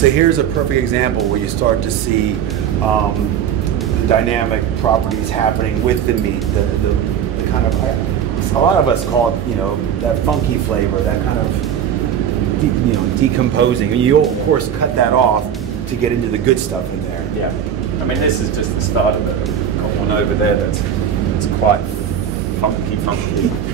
So here's a perfect example where you start to see the dynamic properties happening with the meat, the kind of, a lot of us call it, you know, that funky flavor, that kind of, you know, decomposing. And you, of course, cut that off to get into the good stuff in there. Yeah. I mean, this is just the start of it. We've got one over there that's quite funky.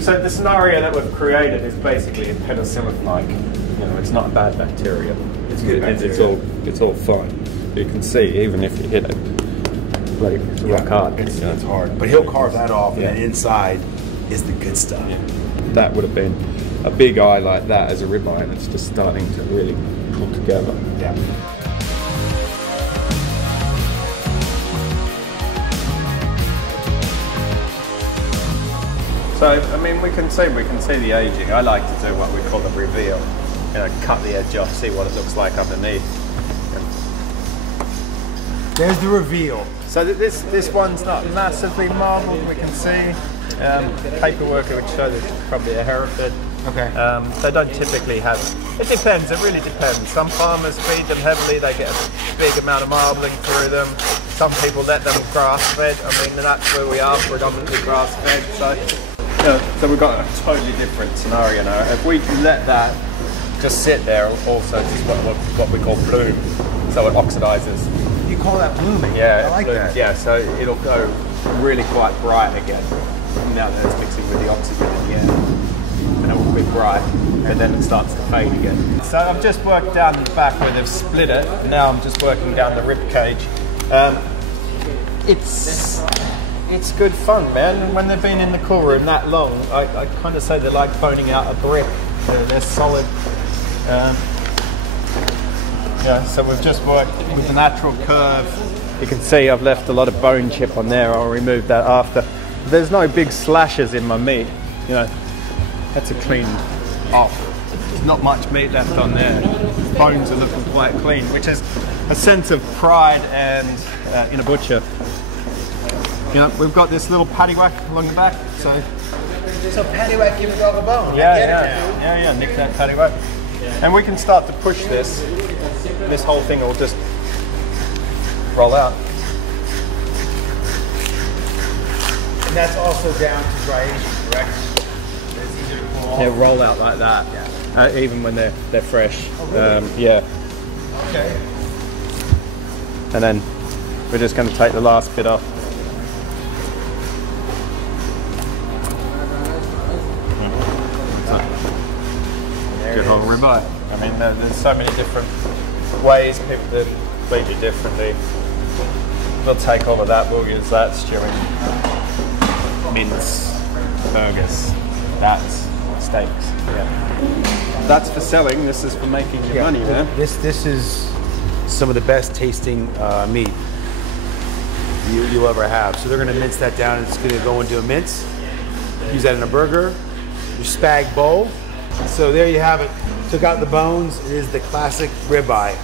So the scenario that we've created is basically a penicillin-like. You know, it's not a bad bacteria. It's good bacteria. It's all fine. You can see, even if you hit it, bloody rock hard. It's hard. But he'll carve that off, and then inside is the good stuff. Yeah. That would have been a big eye like that as a ribeye, and it's just starting to really pull together. Yeah. So, I mean, we can see the aging. I like to do what we call the reveal. You know, cut the edge off, see what it looks like underneath. There's the reveal. So this one's not massively marbled, we can see. Paperwork would show that it's probably a Hereford. Okay. They don't typically have, it depends, it really depends. Some farmers feed them heavily, they get a big amount of marbling through them. Some people let them grass-fed. I mean, that's where we are, predominantly grass-fed. So we've got a totally different scenario now. If we let that just sit there, also this is what we call bloom, so it oxidizes. You call that blooming? Yeah, I like that. Yeah, so it'll go really quite bright again. Now that it's mixing with the oxygen in the air, and it will be bright, and then it starts to fade again. So I've just worked down the back where they've split it. Now I'm just working down the rib cage. It's good fun, man. When they've been in the cool room that long, I kind of say they're like phoning out a brick. They're solid. Yeah, so we've just worked with the natural curve. You can see I've left a lot of bone chip on there. I'll remove that after. There's no big slashes in my meat. You know, that's a clean off. There's not much meat left on there. Bones are looking quite clean, which is a sense of pride and in a butcher. You know, we've got this little paddywhack along the back, so paddywhack gives it all the bone. Yeah, nick that paddywhack. And we can start to push this. This whole thing will just roll out. And that's also down to dry aging, correct? It's easier to pull off. Yeah, roll out like that. Yeah. Even when they're fresh. Oh, really? Yeah. Okay. And then we're just going to take the last bit off. Good whole ribeye. I mean, there's so many different ways people feed you differently. We'll take all of that, we'll use that stewing mince, burgers, that's steaks. Yeah. That's for selling, this is for making your money, man. This is some of the best tasting meat you'll ever have. So they're gonna mince that down, and it's gonna go into a mince. Use that in a burger, your spag bowl. So there you have it. Took out the bones. It is the classic ribeye.